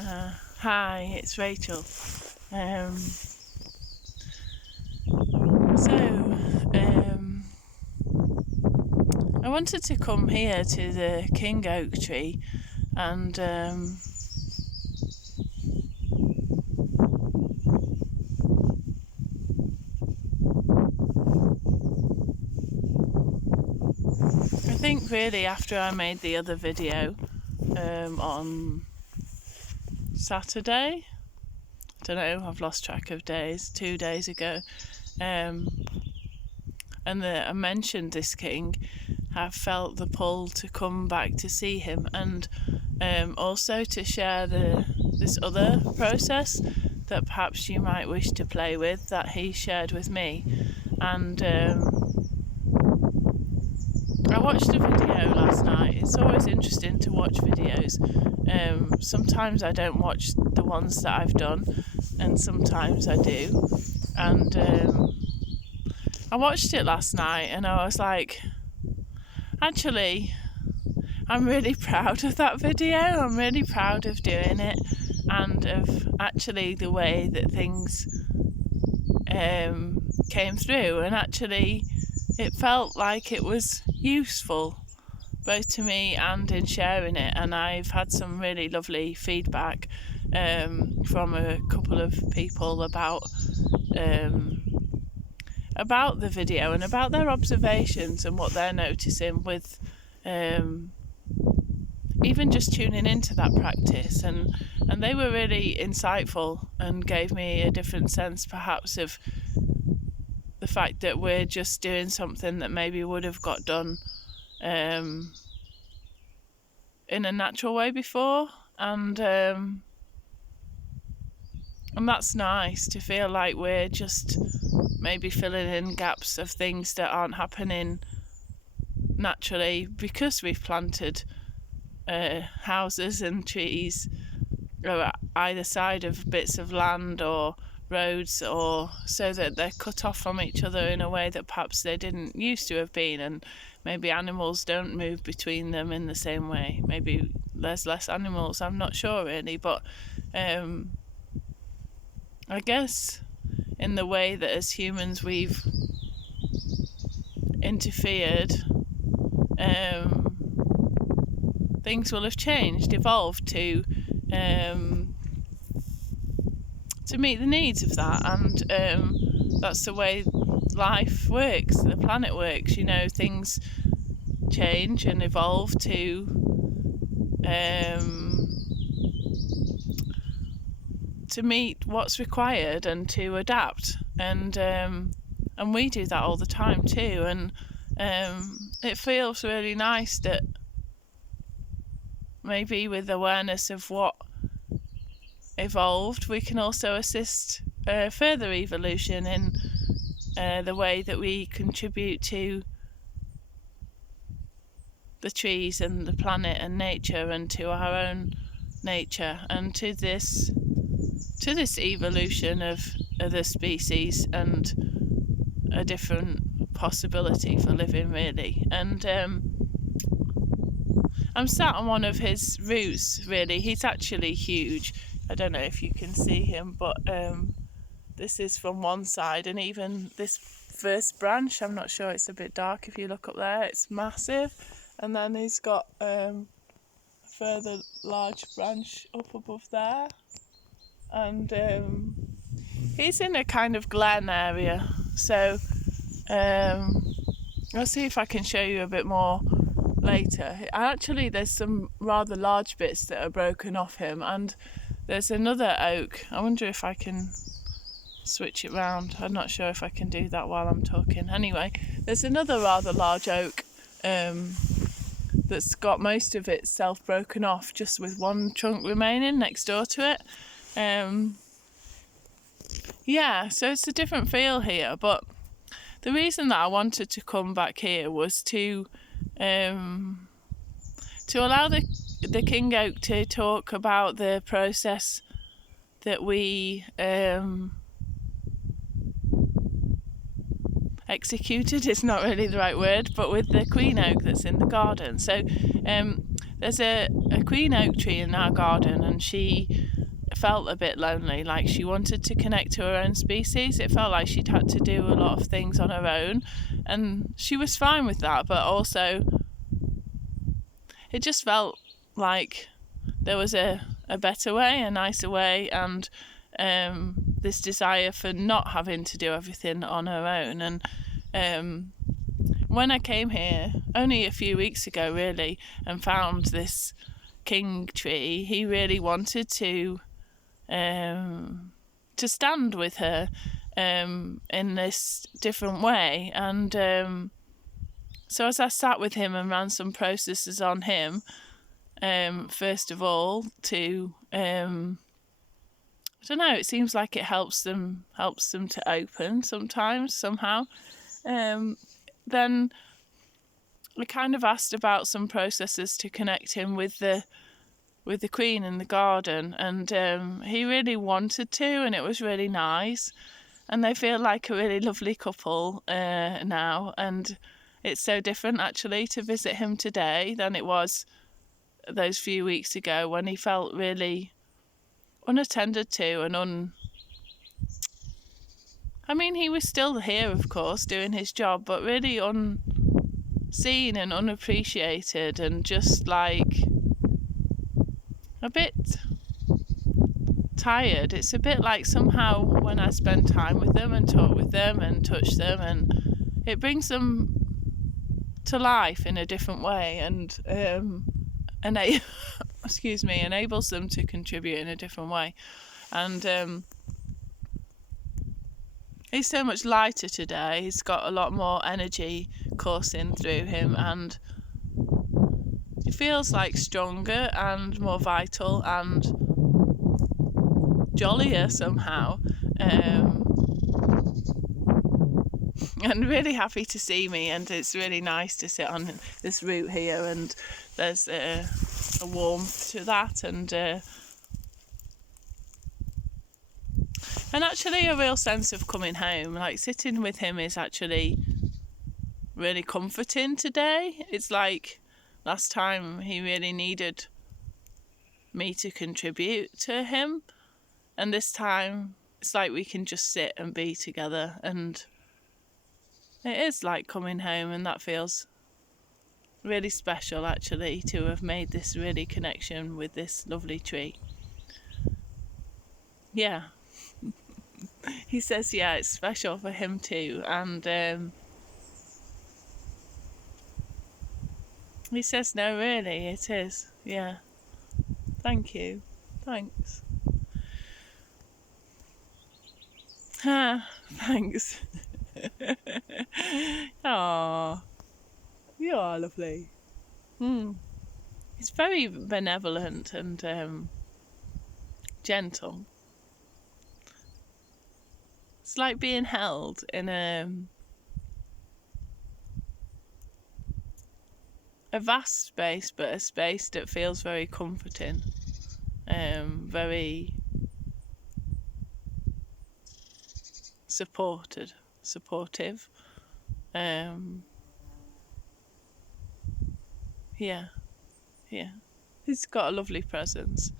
Hi, it's Rachael. Um, I wanted to come here to the king oak tree and I think really after I made the other video on Saturday, I don't know, I've lost track of days, 2 days ago, and I mentioned this king, have felt the pull to come back to see him and also to share this other process that perhaps you might wish to play with that he shared with me. And I watched a video last night. It's always interesting to watch videos. Sometimes I don't watch the ones that I've done, and sometimes I do. And I watched it last night and I was like, actually, I'm really proud of that video. I'm really proud of doing it and of actually the way that things came through, and actually it felt like it was useful both to me and in sharing it. And I've had some really lovely feedback from a couple of people about the video and about their observations and what they're noticing with even just tuning into that practice, and they were really insightful and gave me a different sense perhaps of the fact that we're just doing something that maybe would have got done in a natural way before, and that's nice to feel like we're just maybe filling in gaps of things that aren't happening naturally because we've planted houses and trees either side of bits of land or roads, or so that they're cut off from each other in a way that perhaps they didn't used to have been, and maybe animals don't move between them in the same way. Maybe there's less animals, I'm not sure really, but I guess in the way that as humans we've interfered, things will have changed, evolved to meet the needs of that, and that's the way life works, the planet works. You know, things change and evolve to meet what's required and to adapt, and we do that all the time too, and it feels really nice that maybe with awareness of what evolved, we can also assist further evolution in the way that we contribute to the trees and the planet and nature, and to our own nature, and to this evolution of the species and a different possibility for living, really. And I'm sat on one of his roots, really. He's actually huge. I don't know if you can see him, but this is from one side, and even this first branch, I'm not sure, it's a bit dark if you look up there, it's massive. And then he's got a further large branch up above there, and he's in a kind of glen area, so I'll see if I can show you a bit more later. Actually, there's some rather large bits that are broken off him, and there's another oak. I wonder if I can switch it round. I'm not sure if I can do that while I'm talking. Anyway, there's another rather large oak that's got most of itself broken off, just with one trunk remaining next door to it. So it's a different feel here, but the reason that I wanted to come back here was to allow the king oak to talk about the process that we executed is not really the right word, but with the queen oak that's in the garden. So there's a queen oak tree in our garden, and she felt a bit lonely, like she wanted to connect to her own species. It felt like she'd had to do a lot of things on her own, and she was fine with that, but also it just felt like there was a better way, a nicer way, and this desire for not having to do everything on her own. And when I came here only a few weeks ago, really, and found this king tree, he really wanted to stand with her in this different way. And so as I sat with him and ran some processes on him, first of all, to I don't know, it seems like it helps them to open sometimes, somehow. Then we kind of asked about some processes to connect him with the queen in the garden, and he really wanted to, and it was really nice, and they feel like a really lovely couple now. And it's so different actually to visit him today than it was those few weeks ago, when he felt really unattended to and I mean, he was still here, of course, doing his job, but really unseen and unappreciated, and just like a bit tired. It's a bit like somehow when I spend time with them and talk with them and touch them, and it brings them to life in a different way, and enables them to contribute in a different way. And he's so much lighter today. He's got a lot more energy coursing through him, and he feels like stronger and more vital and jollier somehow, and really happy to see me. And it's really nice to sit on this root here, and there's a warmth to that, and actually a real sense of coming home. Like, sitting with him is actually really comforting today. It's like last time he really needed me to contribute to him, and this time it's like we can just sit and be together, and it is like coming home, and that feels really special actually, to have made this really connection with this lovely tree. Yeah. He says, yeah, it's special for him too, and he says, no, really, it is. Yeah. Thank you. Thanks. Thanks. Aww. You are lovely. He's very benevolent and gentle. It's like being held in a vast space, but a space that feels very comforting, very supportive. Yeah. He's got a lovely presence.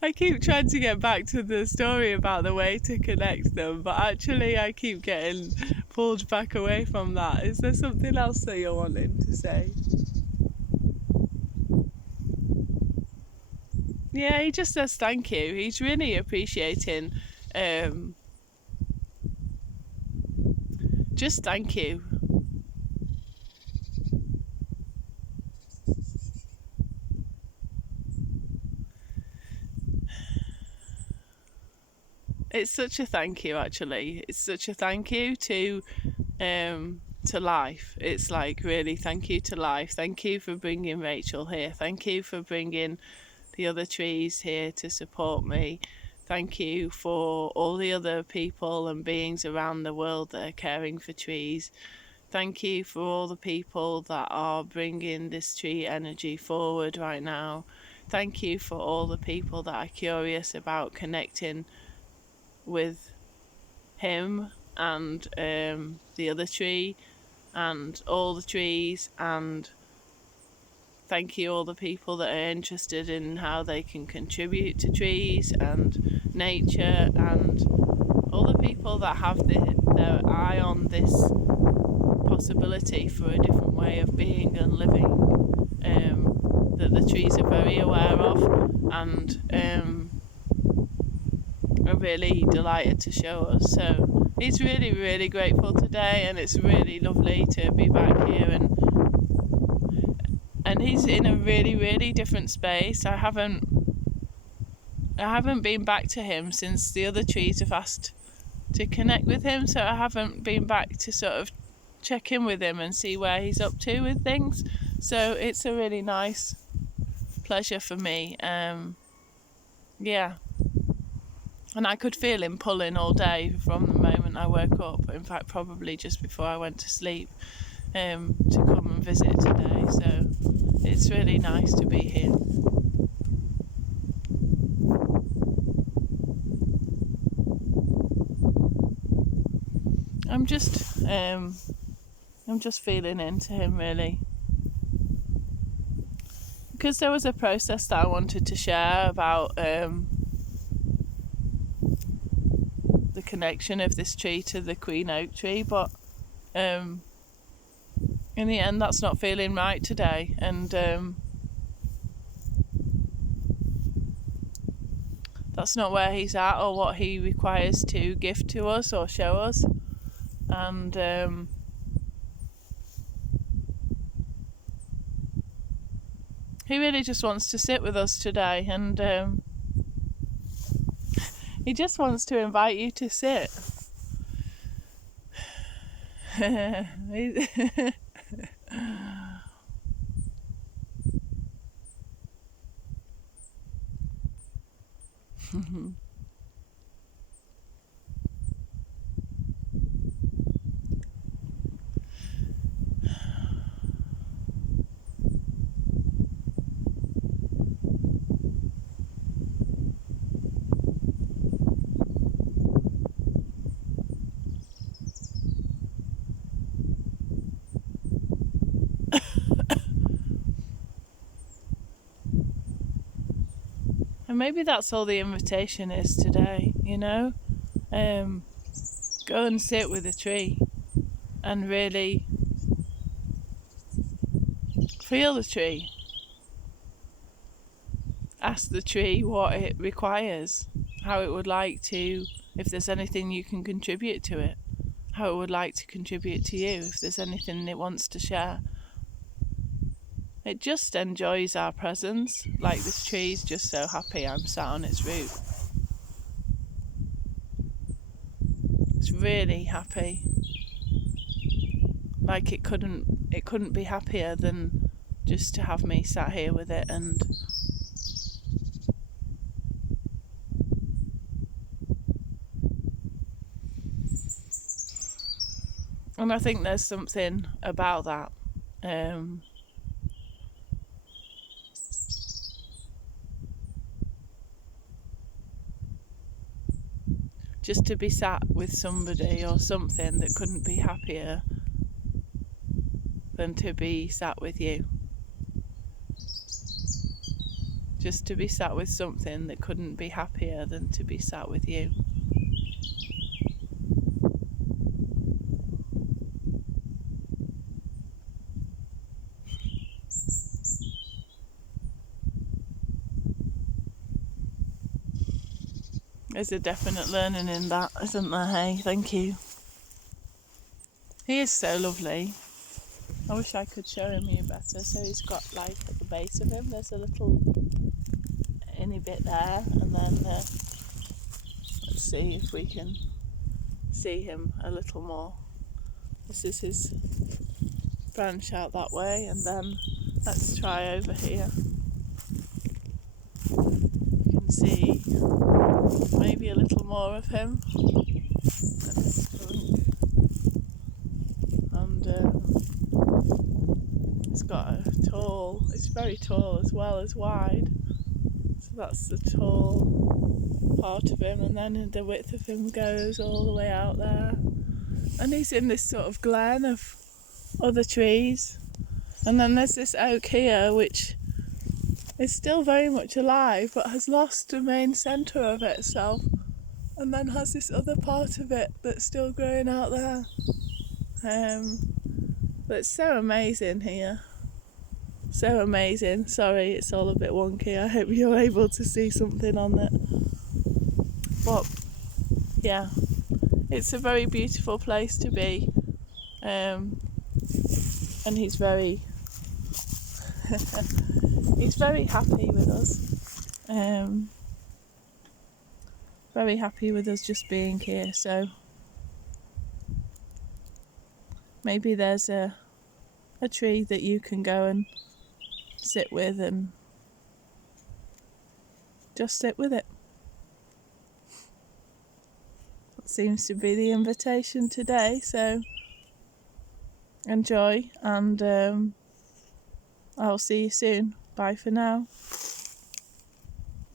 I keep trying to get back to the story about the way to connect them, but actually I keep getting pulled back away from that. Is there something else that you're wanting to say? Yeah, he just says thank you. He's really appreciating just thank you. It's such a thank you, actually. It's such a thank you to life. It's like, really, thank you to life. Thank you for bringing Rachael here. Thank you for bringing the other trees here to support me. Thank you for all the other people and beings around the world that are caring for trees. Thank you for all the people that are bringing this tree energy forward right now. Thank you for all the people that are curious about connecting with him and the other tree, and all the trees, and thank you all the people that are interested in how they can contribute to trees and nature, and all the people that have their eye on this possibility for a different way of being and living, that the trees are very aware of, and are really delighted to show us. So he's really, really grateful today, and it's really lovely to be back here, and he's in a really, really different space. I haven't been back to him since the other trees have asked to connect with him, so I haven't been back to sort of check in with him and see where he's up to with things. So it's a really nice pleasure for me. Yeah. And I could feel him pulling all day from the moment I woke up, in fact probably just before I went to sleep, to come and visit today. So it's really nice to be here. I'm just feeling into him, really, because there was a process that I wanted to share about the connection of this tree to the Queen Oak tree, but in the end that's not feeling right today, and that's not where he's at or what he requires to give to us or show us. And he really just wants to sit with us today, and he just wants to invite you to sit. And maybe that's all the invitation is today, you know? Go and sit with a tree and really feel the tree. Ask the tree what it requires, how it would like to, if there's anything you can contribute to it, how it would like to contribute to you, if there's anything it wants to share. It just enjoys our presence, like this tree's just so happy I'm sat on its root. It's really happy. Like it couldn't be happier than just to have me sat here with it, and I think there's something about that. Just to be sat with somebody or something that couldn't be happier than to be sat with you. Just to be sat with something that couldn't be happier than to be sat with you. There's a definite learning in that, isn't there, hey? Thank you. He is so lovely. I wish I could show him you better. So he's got, like, at the base of him, there's a little inny bit there, and then let's see if we can see him a little more. This is his branch out that way, and then let's try over here. You can see maybe a little more of him and his trunk, and it's very tall as well as wide, so that's the tall part of him, and then the width of him goes all the way out there, and he's in this sort of glen of other trees. And then there's this oak here which is still very much alive but has lost the main centre of itself, and then has this other part of it that's still growing out there. But it's so amazing here. So amazing. Sorry, it's all a bit wonky. I hope you're able to see something on it. But yeah, it's a very beautiful place to be. And he's very he's very happy with us. Very happy with us just being here. So maybe there's a tree that you can go and sit with and just sit with it. That seems to be the invitation today, so enjoy, and I'll see you soon. Bye for now.